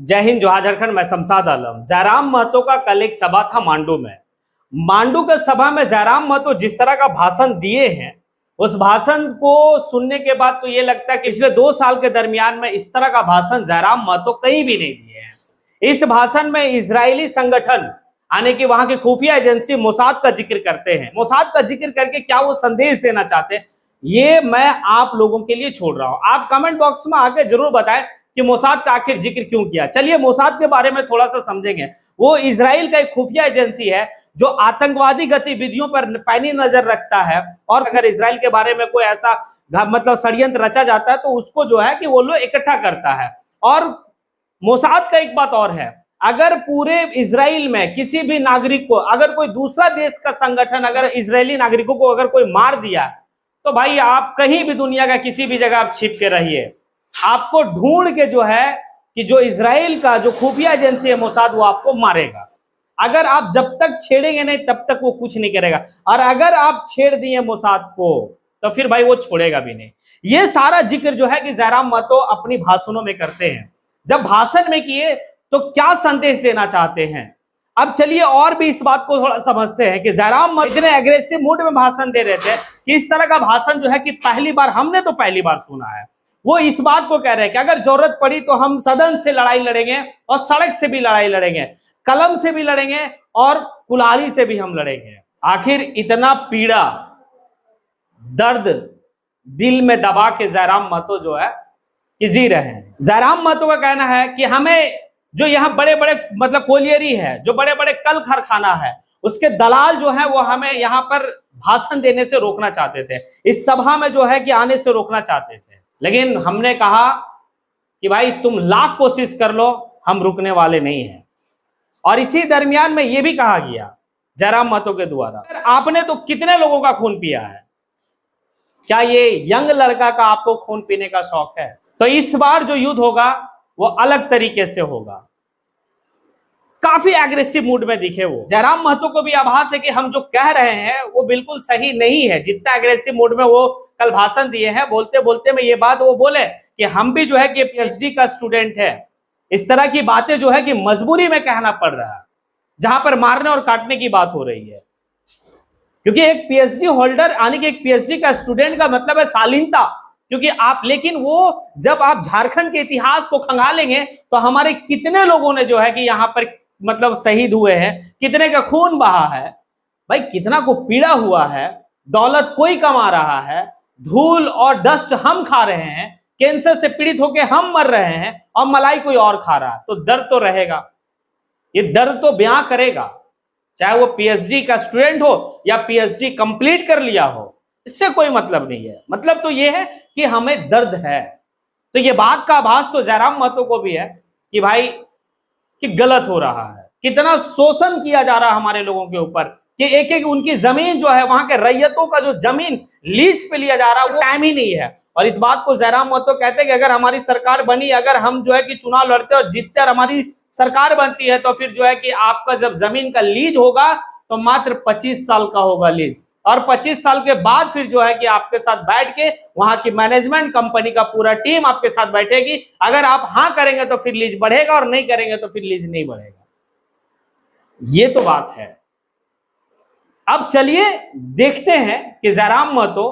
जय हिंद, जोहार झारखंड। मैं शमशाद आलम। जयराम महतो का कल एक सभा था मांडू में। मांडू के सभा में जयराम महतो जिस तरह का भाषण दिए हैं, उस भाषण को सुनने के बाद तो ये लगता है कि पिछले 2 साल के दरमियान में इस तरह का भाषण जयराम महतो कहीं भी नहीं दिए हैं। इस भाषण में इजरायली संगठन यानी कि वहां की खुफिया एजेंसी मोसाद का जिक्र करते हैं। मोसाद का जिक्र करके क्या वो संदेश देना चाहते हैं, ये मैं आप लोगों के लिए छोड़ रहा हूं। आप कमेंट बॉक्स में आके जरूर बताएं कि मोसाद का आखिर जिक्र क्यों किया। चलिए मोसाद के बारे में थोड़ा सा समझेंगे। वो इजराइल का एक खुफिया एजेंसी है जो आतंकवादी गतिविधियों पर पैनी नजर रखता है, और अगर इजराइल के बारे में कोई ऐसा मतलब षड्यंत्र रचा जाता है तो उसको जो है कि वो लोग इकट्ठा करता है। और मोसाद का एक बात और है, अगर पूरे इजराइल में किसी भी नागरिक को, अगर कोई दूसरा देश का संगठन अगर इजरायली नागरिकों को अगर कोई मार दिया तो भाई आप कहीं भी दुनिया का किसी भी जगह आप छिप के रहिए, आपको ढूंढ के जो है कि जो इजराइल का जो खुफिया एजेंसी है मोसाद, वो आपको मारेगा। अगर आप जब तक छेड़ेंगे नहीं तब तक वो कुछ नहीं करेगा, और अगर आप छेड़ दिए मोसाद को तो फिर भाई वो छोड़ेगा भी नहीं। ये सारा जिक्र जो है कि जयराम महतो अपनी भाषणों में करते हैं। जब भाषण में किए तो क्या संदेश देना चाहते हैं। अब चलिए और भी इस बात को थोड़ा समझते हैं कि जयराम महतो इतने एग्रेसिव मूड में भाषण दे रहे थे कि इस तरह का भाषण जो है कि पहली बार सुना है। वो इस बात को कह रहे हैं कि अगर जरूरत पड़ी तो हम सदन से लड़ाई लड़ेंगे और सड़क से भी लड़ाई लड़ेंगे, कलम से भी लड़ेंगे और कुल्हाड़ी से भी हम लड़ेंगे। आखिर इतना पीड़ा दर्द दिल में दबा के जयराम महतो जो है कि जी रहे हैं। जयराम महतो का कहना है कि हमें जो यहाँ बड़े बड़े मतलब कोलियरी है, जो बड़े बड़े कल कारखाना है, उसके दलाल जो है वो हमें यहाँ पर भाषण देने से रोकना चाहते थे, इस सभा में जो है कि आने से रोकना चाहते थे। लेकिन हमने कहा कि भाई तुम लाख कोशिश कर लो, हम रुकने वाले नहीं हैं। और इसी दरमियान में यह भी कहा गया जयराम महतो के द्वारा, आपने तो कितने लोगों का खून पिया है, क्या ये यंग लड़का का आपको खून पीने का शौक है? तो इस बार जो युद्ध होगा वो अलग तरीके से होगा। काफी एग्रेसिव मूड में दिखे वो। जयराम महतो को भी आभास है कि हम जो कह रहे हैं वो बिल्कुल सही नहीं है। जितना एग्रेसिव मूड में वो कल भाषण दिए हैं, बोलते बोलते में ये बात वो बोले कि हम भी जो है कि पीएचडी का स्टूडेंट है। इस तरह की बातें जो है कि मजबूरी में कहना पड़ रहा है, जहां पर मारने और काटने की बात हो रही है। क्योंकि एक पीएचडी होल्डर यानी कि एक पीएचडी का स्टूडेंट का मतलब है शालीनता। क्योंकि आप, लेकिन वो जब आप झारखंड के इतिहास को खंगालेंगे तो हमारे कितने लोगों ने जो है कि यहाँ पर मतलब शहीद हुए हैं, कितने का खून बहा है, भाई कितना को पीड़ा हुआ है, दौलत कोई कमा रहा है, धूल और डस्ट हम खा रहे हैं, कैंसर से पीड़ित होकर हम मर रहे हैं और मलाई कोई और खा रहा है। तो दर्द तो रहेगा, ये दर्द तो बयां करेगा, चाहे वो पीएचडी का स्टूडेंट हो या पीएचडी कंप्लीट कर लिया हो, इससे कोई मतलब नहीं है। मतलब तो ये है कि हमें दर्द है। तो ये बात का आभास तो जयराम महतो को भी है कि भाई कि गलत हो रहा है, कितना शोषण किया जा रहा है हमारे लोगों के ऊपर, कि एक एक उनकी जमीन जो है, वहां के रैयतों का जो जमीन लीज पे लिया जा रहा है वो टाइम ही नहीं है। और इस बात को जयराम महतो कहते हैं कि अगर हमारी सरकार बनी, अगर हम जो है कि चुनाव लड़ते और जीतते और हमारी सरकार बनती है तो फिर जो है कि आपका जब जमीन का लीज होगा तो मात्र 25 साल का होगा लीज, और 25 साल के बाद फिर जो है कि आपके साथ बैठ के वहां की मैनेजमेंट कंपनी का पूरा टीम आपके साथ बैठेगी। अगर आप हां करेंगे तो फिर लीज बढ़ेगा और नहीं करेंगे तो फिर लीज नहीं बढ़ेगा। ये तो बात है। अब चलिए देखते हैं कि जयराम महतो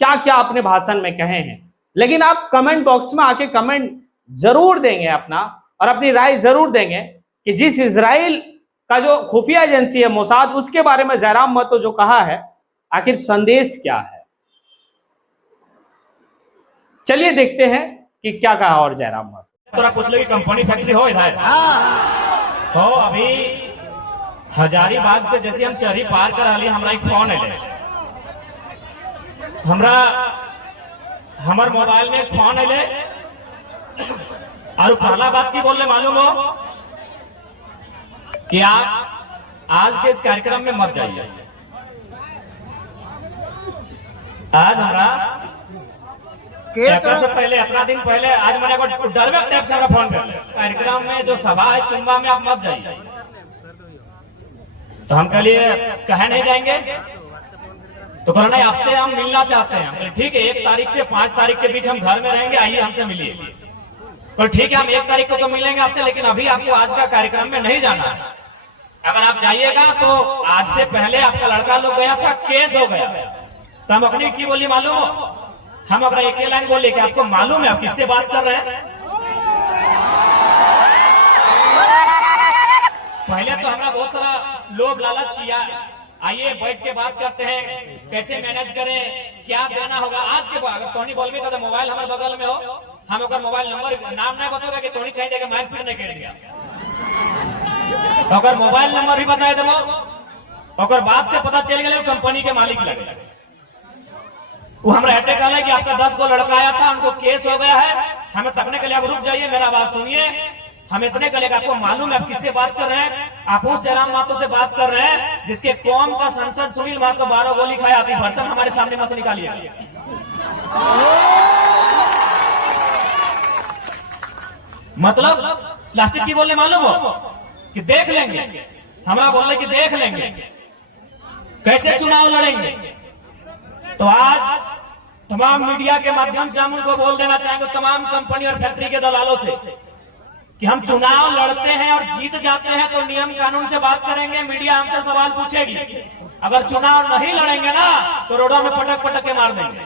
क्या क्या अपने भाषण में कहे हैं। लेकिन आप कमेंट बॉक्स में आके कमेंट जरूर देंगे अपना, और अपनी राय जरूर देंगे कि जिस इजराइल का जो खुफिया एजेंसी है मोसाद, उसके बारे में जयराम महतो जो कहा है, आखिर संदेश क्या है। चलिए देखते हैं कि क्या कहा और जयराम महतो। तोरा पूछ लो कि कंपनी फैक्ट्री हो इधर तो अभी हजारीबाग से जैसे हम चरी पार कर रही, हमरा एक फोन है, हमरा हमार मोबाइल में एक फोन है, और पहला बात की बोलने मालूम हो कि आप आज के इस कार्यक्रम में मत जाइए। आज हमारा से पहले, अपना दिन पहले, आज मैंने को डरवे टैप से फोन कर कार्यक्रम में जो सभा है चुम्बा में आप मत जाइए। तो हम कल कहे नहीं जाएंगे, तो बोला नहीं आपसे हम मिलना चाहते हैं। ठीक है, 1 तारीख से 5 तारीख के बीच हम घर में रहेंगे, आइए हमसे मिलिए। तो ठीक है, हम 1 तारीख को तो मिलेंगे आपसे, लेकिन अभी आपको आज का कार्यक्रम में नहीं जाना है। अगर आप जाइएगा तो आज से पहले आपका लड़का लोग गया था, केस हो गया। तो हम अपनी की बोली मालूम हो, हम अपना एक ही लाइन बोले कि आपको मालूम है आप किससे बात कर रहे हैं। पहले तो हमने बहुत सारा लोभ लालच किया, आइए बैठ के बात करते हैं, कैसे मैनेज करें, क्या देना होगा। आज के बाद टोनी बोलबी का तो मोबाइल हमारे बगल में हो, हम अगर मोबाइल नंबर नाम नहीं बताओगे कि टोनी कहीं जगह मार पीट नहीं कर दिया, अगर मोबाइल नंबर भी बताए देवो, अगर बात से पता चल गया कंपनी के मालिक लगे। वो हमारा अटैक आया कि आपका 10 को लड़का आया था, उनको केस हो गया है, हमें तकने के लिए आप रुक जाइए, मेरा बात सुनिए। हम इतने के लिए आपको मालूम है आप किससे बात कर रहे हैं, आप उस जयराम महतो से बात कर रहे हैं जिसके कौम का सांसद सुनील महतो 12 गोली खाया थी। भर्सन हमारे सामने मत निकालिए। मतलब प्लास्टिक की बोलने मालूम हो कि देख लेंगे, हमारा बोल रहे कि देख लेंगे कैसे चुनाव लड़ेंगे। तो आज तमाम मीडिया के माध्यम से हम उनको बोल देना चाहेंगे, तमाम कंपनी और फैक्ट्री के दलालों से, कि हम चुनाव लड़ते हैं और जीत जाते हैं तो नियम कानून से बात करेंगे, मीडिया हमसे सवाल पूछेगी। अगर चुनाव नहीं लड़ेंगे ना तो रोडों में पटक पटक के मार देंगे।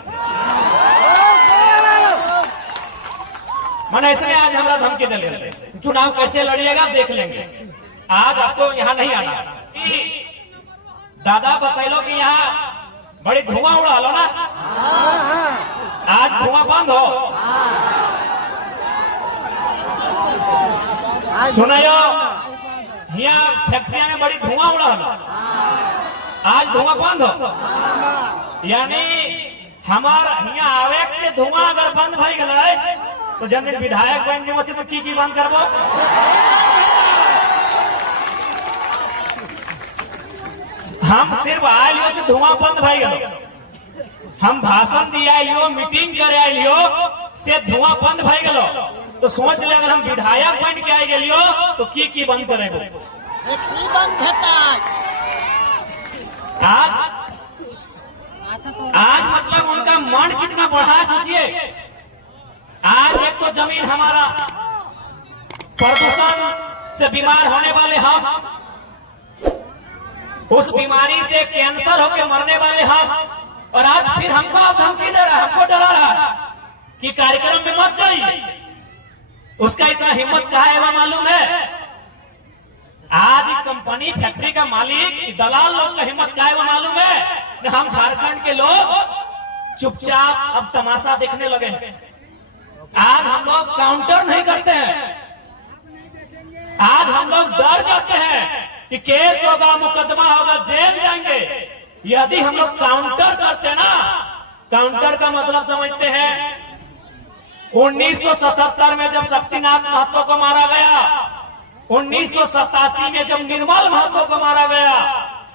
मैंने इसमें आज हमारा धमकी दे लेते, चुनाव कैसे लड़िएगा देख लेंगे। आज आपको यहाँ नहीं आना। दादा बतैलो कि यहाँ बड़ी धुआं उड़ा लो ना, आज धुआं बंद हो। सुनायो, यहाँ फैक्ट्रिया में बड़ी धुआं उड़ा लो, आज धुआं बंद हो। यानी हमारा यहाँ आवे से धुआं अगर बंद भई गए तो जब दिन विधायक बन जी वैसे तो की बंद करबो। हम सिर्फ आइलियो से धुआं बंद भई गलो, हम भाषण दिया आइलियो, मीटिंग करे आइलियो से धुआं बंद भई गलो। तो सोच ले अगर हम विधायक बन के आई गेलियो तो की बंद करेंगे। आज मतलब उनका मन कितना बढ़ा सोचिए। आज एक तो जमीन हमारा प्रदूषण से बीमार होने वाले हम, उस बीमारी से कैंसर होकर मरने वाले हम, और आज फिर हमको धमकी दे रहा, हमको डरा रहा कि कार्यक्रम में मत जाइए। उसका इतना हिम्मत कहाँ है वो मालूम है। आज कंपनी फैक्ट्री का मालिक दलाल लोग का हिम्मत क्या है वो मालूम है। हम झारखंड के लोग चुपचाप अब तमाशा देखने लगे। आज हम लोग काउंटर नहीं करते हैं, आज हम लोग डर जाते हैं कि केस होगा, मुकदमा होगा, जेल जाएंगे। यदि हम लोग काउंटर करते ना, काउंटर का मतलब समझते हैं 1977 में जब शक्तिनाथ महतो को मारा गया, 1987 में जब निर्मल महतो को मारा गया,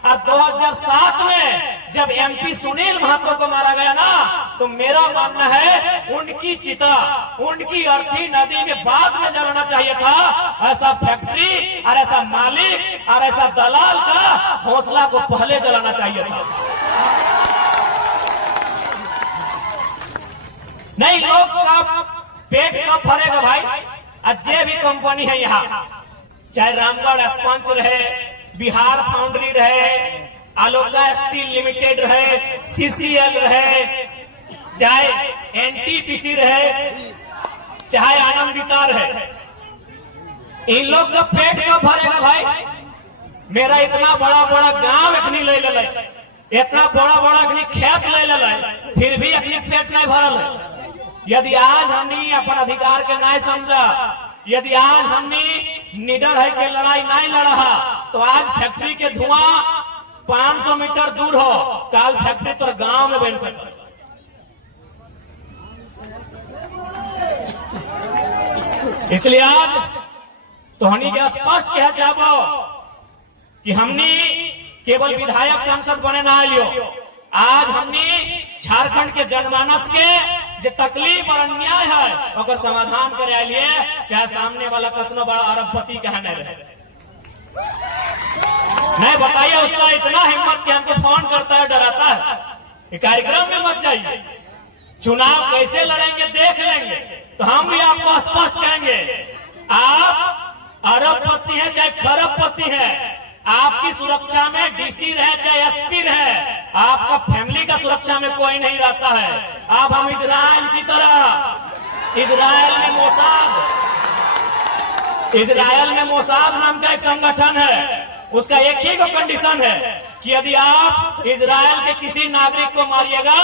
और 2007 में जब एमपी सुनील महतो को मारा गया ना, तो मेरा मानना है उनकी चिता, उनकी अर्थी नदी में बाद में जलाना चाहिए था। ऐसा फैक्ट्री और ऐसा मालिक और ऐसा दलाल का हौसला को पहले जलाना चाहिए था। नहीं, लोग का पेट कब भरेगा भाई। जे भी कंपनी है यहाँ, चाहे रामगढ़ स्पंज रहे, बिहार फाउंड्री रहे, आलोका स्टील लिमिटेड रहे, सीसीएल रहे, चाहे एनटीपीसी रहे, चाहे आनंदिता रहे, इन लोग का पेट कब भरेगा भाई। मेरा इतना बड़ा बड़ा गांव इतनी ले ले, इतना बड़ा बड़ा अपनी खेत ले ले, फिर भी अपनी पेट नहीं भरल है। यदि आज हमने अपन अधिकार के नहीं समझा, यदि आज हमने निडर है कि लड़ाई नहीं लड़ा, तो आज फैक्ट्री के धुआं 500 मीटर दूर हो, काल फैक्ट्री तो गांव में बन सकता। इसलिए आज तो हमने के स्पष्ट कह जाबो कि हमने केवल विधायक सांसद बने ना लियो, आज हमने झारखंड के जनमानस के जो तकलीफ और अन्याय है उसका समाधान करे लिए, चाहे सामने वाला कितना बड़ा अरबपति कहने रहे। नहीं बताइए उसका इतना हिम्मत कि हमको फोन करता है, डराता है कि कार्यक्रम में मत जाइए, चुनाव कैसे लड़ेंगे देख लेंगे। तो हम भी आपको स्पष्ट कहेंगे, आप अरबपति हैं चाहे खरबपति हैं, आपकी सुरक्षा में डीसी रहे चाहे एसपी रहे, आपका फैमिली का सुरक्षा में कोई नहीं रहता है। अब हम इजराइल की तरह, इजराइल में मोसाद नाम का एक संगठन है, उसका एक ही को कंडीशन है कि यदि आप इजराइल के किसी नागरिक को मारिएगा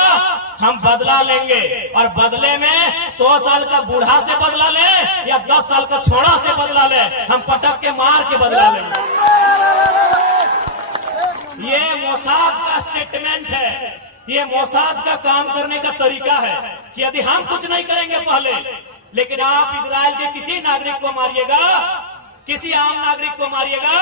हम बदला लेंगे, और बदले में 100 साल का बूढ़ा से बदला ले या 10 साल का छोड़ा से बदला ले, हम पटक के मार के बदला लेंगे। ये मोसाद का स्टेटमेंट है, ये मोसाद का काम करने का तरीका है कि यदि हम कुछ नहीं करेंगे पहले, लेकिन आप इजराइल के किसी नागरिक को मारिएगा, किसी आम नागरिक को मारिएगा,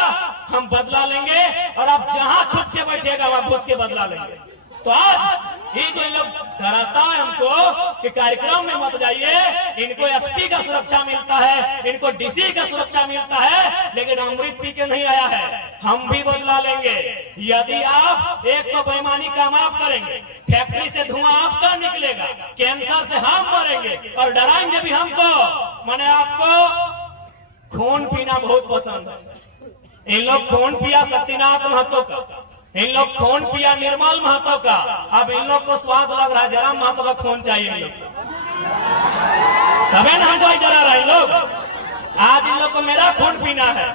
हम बदला लेंगे, और आप जहां छुप के बैठिएगा वहां घुस के बदला लेंगे। तो आज ये जो लोग डराता है हमको कि कार्यक्रम में मत जाइए, इनको एसपी का सुरक्षा मिलता है, इनको डीसी का सुरक्षा मिलता है, लेकिन अमृत पी के नहीं आया है। हम भी बदला लेंगे। यदि आप एक तो बेईमानी काम आप करेंगे, फैक्ट्री से धुआं आपका निकलेगा, कैंसर से हम मरेंगे, और डराएंगे भी हमको। मैंने आपको खून पीना बहुत पसंद है। इन लोग खून पिया शक्तिनाथ महतो का, इन लोग खून पिया निर्मल महतो का, अब इन लोग को स्वाद लग रहा है जयराम महतो का खून चाहिए इन लोग, तबे ना हमको जरा रहा इन लोग। आज इन लोग को मेरा खून पीना है।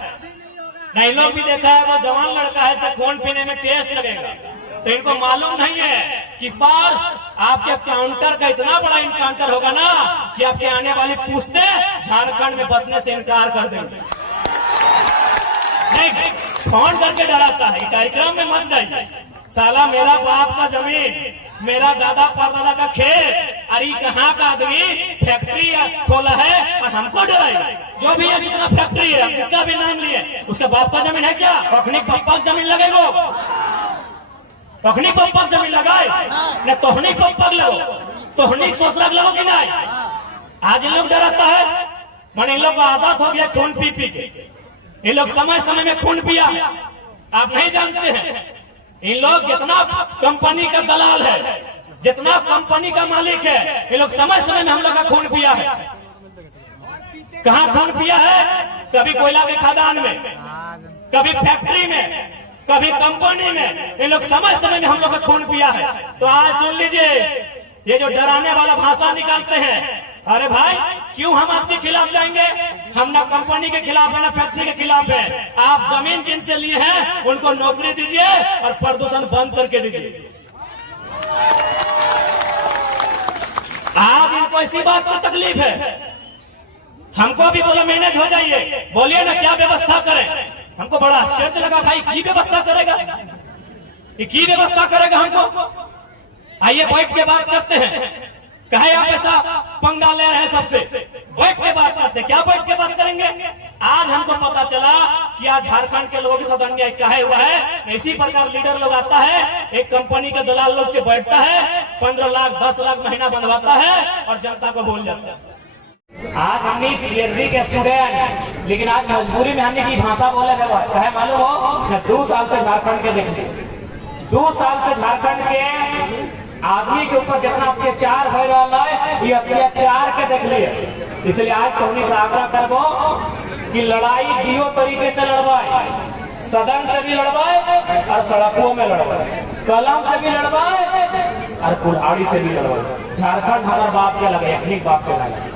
नहीं, इन लोग भी देखा है वो जवान लड़का है, इसका खून पीने में टेस्ट लगेगा, तो इनको मालूम नहीं है कि इस बार आपके काउंटर का इतना बड़ा इनकाउंटर होगा ना कि आपके आने वाली पूछते झारखंड में बसने से इनकार कर देंगे। नहीं, फोन करके डराता है, कार्यक्रम में मत जाइए। साला मेरा बाप का जमीन, मेरा दादा परदादा का खेत, अरे कहाँ का आदमी फैक्ट्री खोला है और हमको डराएगा। जो भी है जितना फैक्ट्री है, जिसका भी नाम लिए, उसका बाप का जमीन है क्या? तोहनी पप्पा जमीन लगेगो, तोहनी पप्पा जमीन लगाए न, तोहनी पप्पा लगो, तोहनी सोच रख लगो कि नहीं। आज इन लोग डराता है, मन इन लोग का आदत हो गया खून पी पी के। इन लोग समय समय में खून पिया, आप नहीं जानते हैं। इन लोग जितना कंपनी का दलाल है, जितना कंपनी का मालिक है, ये लोग समय समय में हम लोग का खून पिया है। कहाँ खून पिया है? कभी कोयला के खदान में, कभी फैक्ट्री में, कभी कंपनी में, ये लोग समय समय में हम लोग का खून पिया है। तो आज सुन लीजिए, ये जो डराने वाला भाषा निकालते हैं, अरे भाई क्यों हम आपके खिलाफ जाएंगे? हम ना कंपनी के खिलाफ है ना फैक्ट्री के खिलाफ है। आप जमीन जिनसे लिए हैं उनको नौकरी दीजिए और प्रदूषण बंद करके दीजिए। आज इनको इसी बात पर तकलीफ है। हमको भी बोला मैनेज हो जाइए, बोलिए ना क्या व्यवस्था करें। हमको बड़ा आश्चर्य लगा, भाई की व्यवस्था करेगा, की व्यवस्था करेगा हमको? आइए बैठ के बात करते हैं। कहे आप ऐसा पंगा ले रहे हैं सबसे, बैठ के बात करते हैं। क्या बैठ के बात करेंगे? आज हमको पता चला कि आज झारखंड के लोगों के साथ अन्याय काहे हुआ है। इसी प्रकार लीडर लोग आता है, एक कंपनी के दलाल लोग से बैठता है, 15 लाख 10 लाख महीना बनवाता है और जनता को भूल जाता है। आज हमने पीएचडी के स्टूडेंट, लेकिन आज मजबूरी में हमने की भाषा बोले कहे मालूम हो, 2 साल से झारखंड के देखते, 2 साल से झारखंड के आदमी के ऊपर जितना अत्याचार हो रहा है, ये अत्याचार के देख लिए। इसलिए आज तुमने से आग्रह करबो कि लड़ाई दियो तरीके से लड़वाए, सदन से भी लड़वाए और सड़कों में लड़वाए, कलम से भी लड़वाए और कुल्हाड़ी से भी लड़वाए। झारखंड हमारे बाप के लगे, अपनी बाप के लगे।